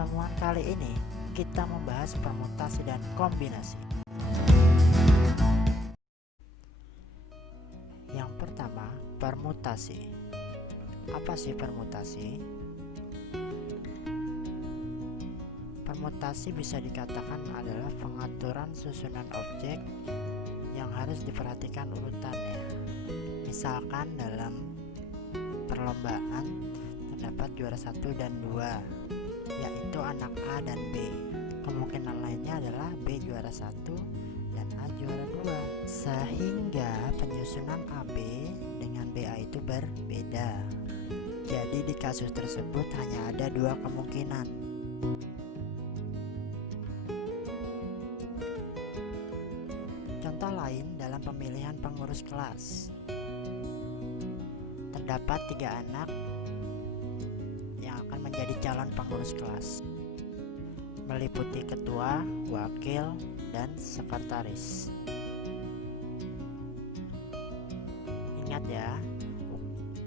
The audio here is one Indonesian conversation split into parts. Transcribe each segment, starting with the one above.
pertemuan kali ini kita membahas permutasi dan kombinasi. Yang pertama, permutasi. Apa sih permutasi? Permutasi bisa dikatakan adalah pengaturan susunan objek yang harus diperhatikan urutannya. Misalkan dalam perlombaan terdapat juara 1 dan 2, yaitu anak A dan B. Kemungkinan lainnya adalah B juara 1 dan A juara 2. Sehingga penyusunan AB dengan BA itu berbeda. Jadi di kasus tersebut hanya ada 2 kemungkinan. Contoh lain dalam pemilihan pengurus kelas. Terdapat 3 anak yang akan menjadi calon pengurus kelas, meliputi ketua, wakil, dan sekretaris. Ingat ya,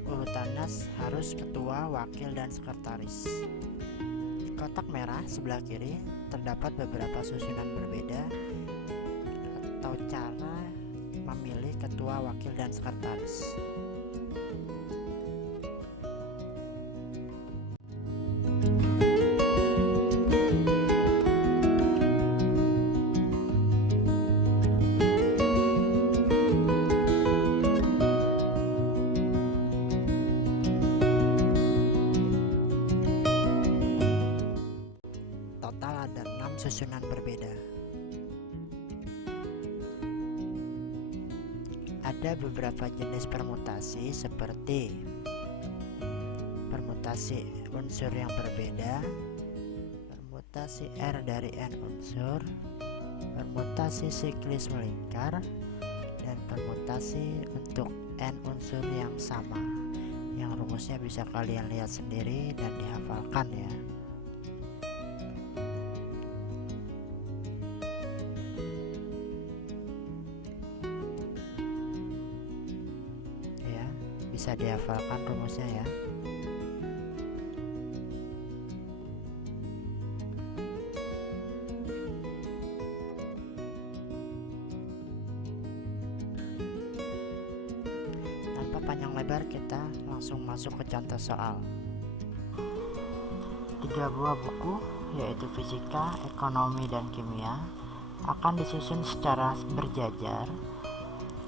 urutannya harus ketua, wakil, dan sekretaris. Di kotak merah sebelah kiri terdapat beberapa susunan berbeda atau cara memilih ketua, wakil, dan sekretaris. Total ada 6 susunan berbeda. Ada beberapa jenis permutasi seperti permutasi unsur yang berbeda, permutasi R dari N unsur, permutasi siklis melingkar, dan permutasi untuk N unsur yang sama, yang rumusnya bisa kalian lihat sendiri dan dihafalkan ya. Bisa dihafalkan rumusnya ya. Tanpa panjang lebar, kita langsung masuk ke contoh soal. 3 buah buku, yaitu fisika, ekonomi, dan kimia, akan disusun secara berjajar.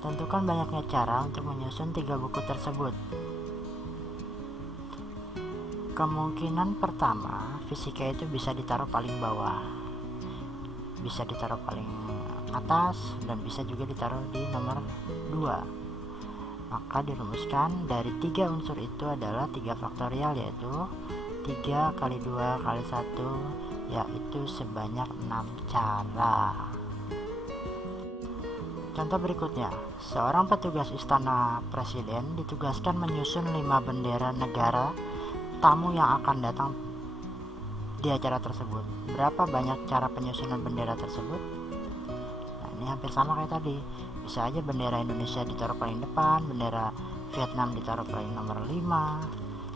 Tentukan banyaknya cara untuk menyusun 3 buku tersebut. Kemungkinan pertama, fisika itu bisa ditaruh paling bawah, bisa ditaruh paling atas, dan bisa juga ditaruh di nomor 2. Maka dirumuskan dari 3 unsur itu adalah 3 faktorial, yaitu 3 kali 2 kali 1, yaitu sebanyak 6 cara. Contoh berikutnya, seorang petugas istana presiden ditugaskan menyusun 5 bendera negara tamu yang akan datang di acara tersebut. Berapa banyak cara penyusunan bendera tersebut? Nah, ini hampir sama kayak tadi. Bisa aja bendera Indonesia ditaruh paling depan, bendera Vietnam ditaruh paling nomor 5.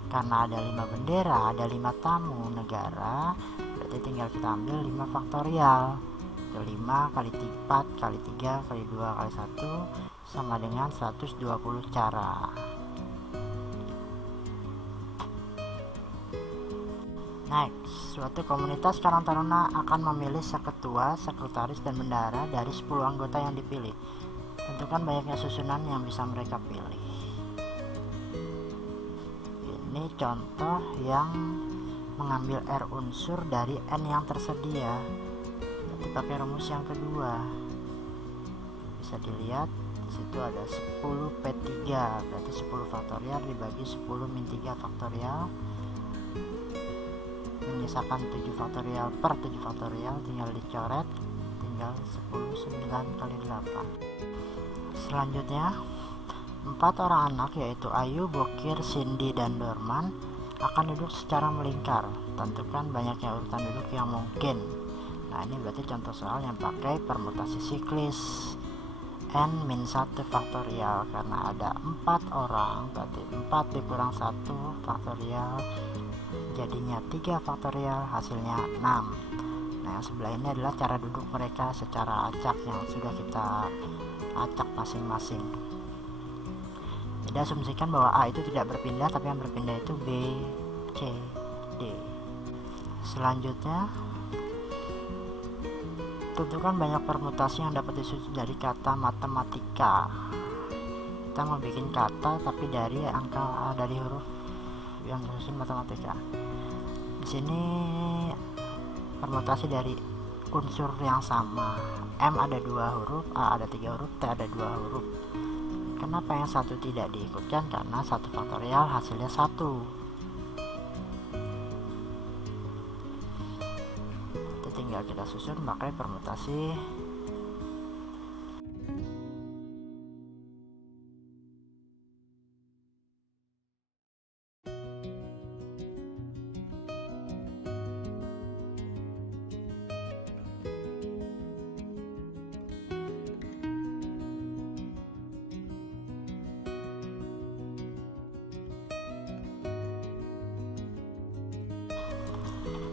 Karena ada 5 bendera, ada 5 tamu negara, berarti tinggal kita ambil 5 faktorial. 5 kali 4 kali 3 kali 2 kali 1 sama dengan 120 cara. Next, suatu komunitas Karang Taruna akan memilih seketua, sekretaris, dan bendahara dari 10 anggota yang dipilih. Tentukan banyaknya susunan yang bisa mereka pilih. Ini contoh yang mengambil R unsur dari N yang tersedia. Dipakai rumus yang kedua, bisa dilihat di situ ada 10P3, berarti 10 faktorial dibagi 10 min 3 faktorial, menyisakan 7 faktorial per 7 faktorial, tinggal dicoret, tinggal 10 9 kali 8. Selanjutnya 4 orang anak, yaitu Ayu, Bokir, Cindy, dan Dorman, akan duduk secara melingkar. Tentukan banyaknya urutan duduk yang mungkin. Nah, ini berarti contoh soal yang pakai permutasi siklis N-1 faktorial, karena ada 4 orang, berarti 4 dikurang 1 faktorial jadinya 3 faktorial hasilnya 6. Nah, yang sebelah ini adalah cara duduk mereka secara acak yang sudah kita acak masing-masing. Jadi asumsikan bahwa A itu tidak berpindah, tapi yang berpindah itu B, C, D. Selanjutnya, tentukan banyak permutasi yang dapat disusun dari kata matematika. Kita mau bikin kata tapi dari huruf yang disusun matematika. Di sini permutasi dari unsur yang sama. M ada 2 huruf, A ada 3 huruf, T ada 2 huruf. Kenapa yang satu tidak diikutkan? Karena 1 faktorial hasilnya 1. Tinggal kita susun pakai permutasi.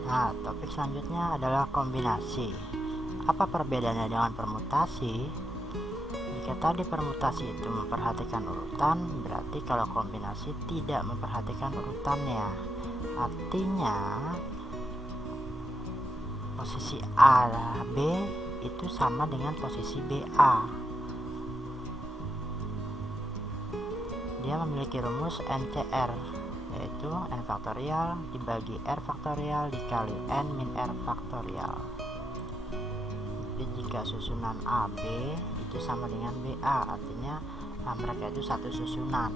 Nah, topik selanjutnya adalah kombinasi. Apa perbedaannya dengan permutasi? Jika tadi permutasi itu memperhatikan urutan, berarti kalau kombinasi tidak memperhatikan urutannya. Artinya posisi A B itu sama dengan posisi BA. Dia memiliki rumus NCR, yaitu n faktorial dibagi r faktorial dikali n min r faktorial. Jadi jika susunan AB itu sama dengan BA, artinya mereka itu satu susunan.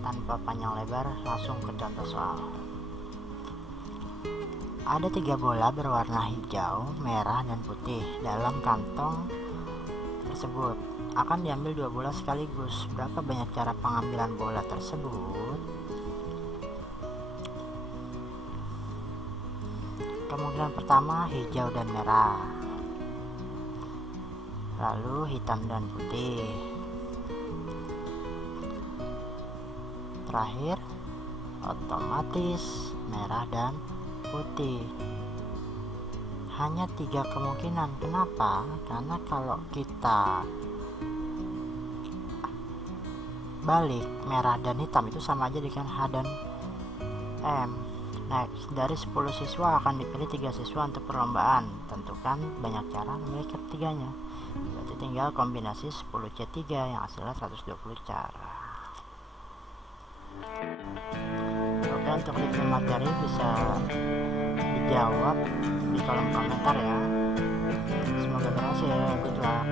Tanpa panjang lebar, langsung ke contoh soal. Ada 3 bola berwarna hijau, merah, dan putih dalam kantong tersebut. Akan diambil 2 bola sekaligus. Berapa banyak cara pengambilan bola tersebut? Kemungkinan pertama hijau dan merah, lalu hitam dan putih, terakhir otomatis merah dan putih. Hanya 3 kemungkinan. Kenapa? Karena kalau kita balik, merah dan hitam itu sama aja dengan H dan M. Nah, dari 10 siswa akan dipilih 3 siswa untuk perlombaan. Tentukan banyak cara memilih ketiganya. Berarti tinggal kombinasi 10C3 yang hasilnya 120 cara. Oke, untuk review materi bisa dijawab di kolom komentar ya. Semoga berhasil. Good luck.